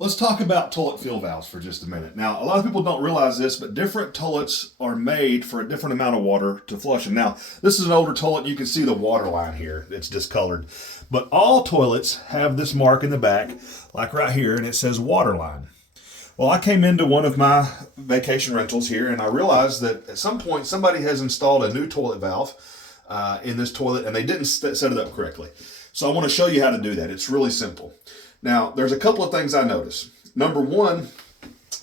Let's talk about toilet fill valves for just a minute. Now, a lot of people don't realize this, but different toilets are made for a different amount of water to flush them. Now, this is an older toilet. You can see the water line here. It's discolored. But all toilets have this mark in the back, like right here, and it says water line. Well, I came into one of my vacation rentals here, and I realized that at some point somebody has installed a new toilet valve in this toilet, and they didn't set it up correctly. So I want to show you how to do that. It's really simple. Now, there's a couple of things I noticed. Number one,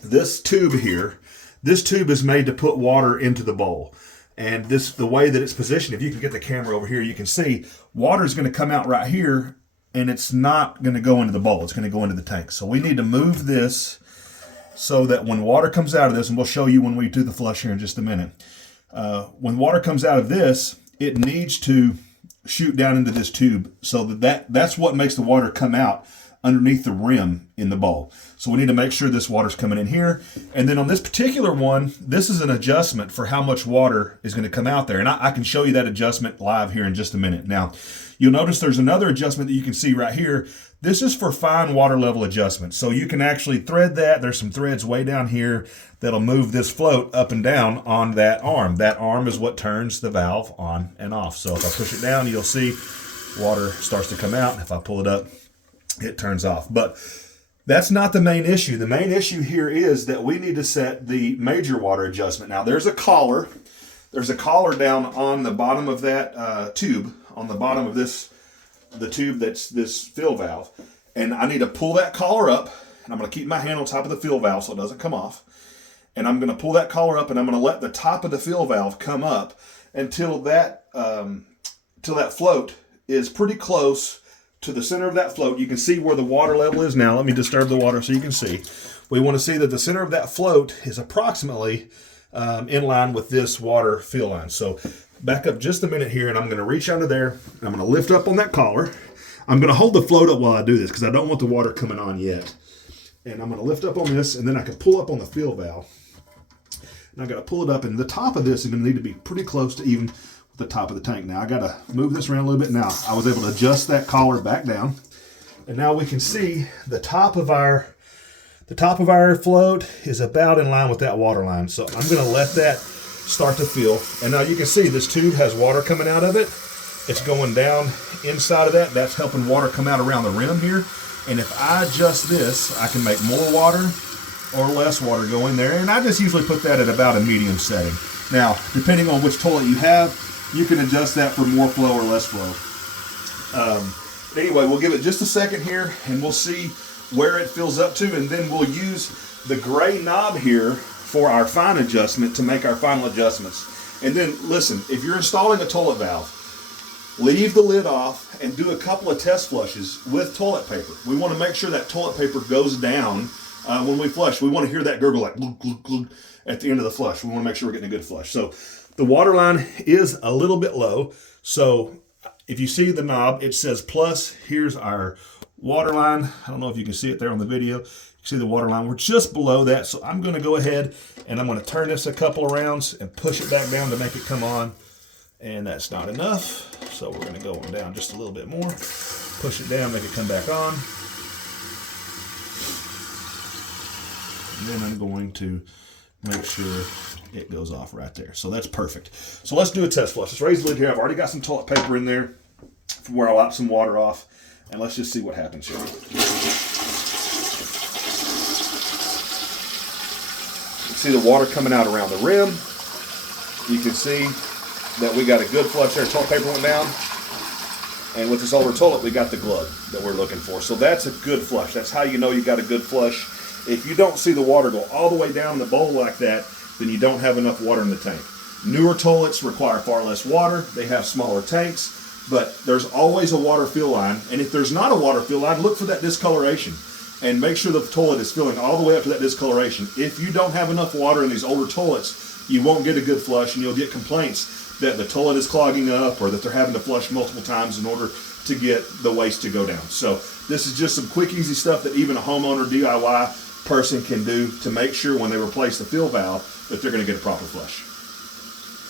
this tube here, this tube is made to put water into the bowl. And the way that it's positioned, if you can get the camera over here, you can see water is going to come out right here, and it's not going to go into the bowl. It's going to go into the tank. So we need to move this so that when water comes out of this, and we'll show you when we do the flush here in just a minute, when water comes out of this, it needs to shoot down into this tube so that's what makes the water come out underneath the rim in the bowl. So we need to make sure this water's coming in here. And then on this particular one, this is an adjustment for how much water is going to come out there. And I can show you that adjustment live here in just a minute. Now, you'll notice there's another adjustment that you can see right here. This is for fine water level adjustment. So you can actually thread that. There's some threads way down here that'll move this float up and down on that arm. That arm is what turns the valve on and off. So if I push it down, you'll see water starts to come out. If I pull it up, it turns off. But that's not the main issue. The main issue here is that we need to set the major water adjustment. Now there's a collar. There's a collar down on the bottom of that tube, on the bottom of the tube that's this fill valve. And I need to pull that collar up, and I'm going to keep my hand on top of the fill valve so it doesn't come off. And I'm going to pull that collar up, and I'm going to let the top of the fill valve come up until that float is pretty close to the center of that float. You can see where the water level is now. Let me disturb the water so you can see. We want to see that the center of that float is approximately in line with this water fill line. So back up just a minute here, and I'm going to reach under there, and I'm going to lift up on that collar. I'm going to hold the float up while I do this because I don't want the water coming on yet. And I'm going to lift up on this, and then I can pull up on the fill valve. And I got to pull it up, and the top of this is going to need to be pretty close to even the top of the tank. Now I got to move this around a little bit. Now I was able to adjust that collar back down, and now we can see the top of our float is about in line with that water line. So I'm going to let that start to fill, and now you can see this tube has water coming out of it. It's going down inside of that. That's helping water come out around the rim here. And if I adjust this, I can make more water or less water go in there, and I just usually put that at about a medium setting. Now, depending on which toilet you have, you can adjust that for more flow or less flow. Anyway, we'll give it just a second here, and we'll see where it fills up to, and then we'll use the gray knob here for our fine adjustment to make our final adjustments. And then, listen, if you're installing a toilet valve, leave the lid off and do a couple of test flushes with toilet paper. We want to make sure that toilet paper goes down when we flush. We want to hear that gurgle like glug, glug, glug at the end of the flush. We want to make sure we're getting a good flush. So the water line is a little bit low. So if you see the knob, it says plus. Here's our water line. I don't know if you can see it there on the video. You can see the water line. We're just below that. So I'm going to go ahead and I'm going to turn this a couple of rounds and push it back down to make it come on. And that's not enough. So we're going to go down just a little bit more. Push it down, make it come back on. And then I'm going to make sure it goes off right there. So that's perfect. So let's do a test flush. Let's raise the lid here. I've already got some toilet paper in there from where I'll wipe some water off. And let's just see what happens here. You can see the water coming out around the rim. You can see that we got a good flush there. Toilet paper went down. And with this older toilet, we got the glug that we're looking for. So that's a good flush. That's how you know you got a good flush. If you don't see the water go all the way down the bowl like that, then you don't have enough water in the tank. Newer toilets require far less water. They have smaller tanks, but there's always a water fill line. And if there's not a water fill line, look for that discoloration and make sure the toilet is filling all the way up to that discoloration. If you don't have enough water in these older toilets, you won't get a good flush, and you'll get complaints that the toilet is clogging up or that they're having to flush multiple times in order to get the waste to go down. So this is just some quick, easy stuff that even a homeowner DIY person can do to make sure when they replace the fill valve that they're going to get a proper flush.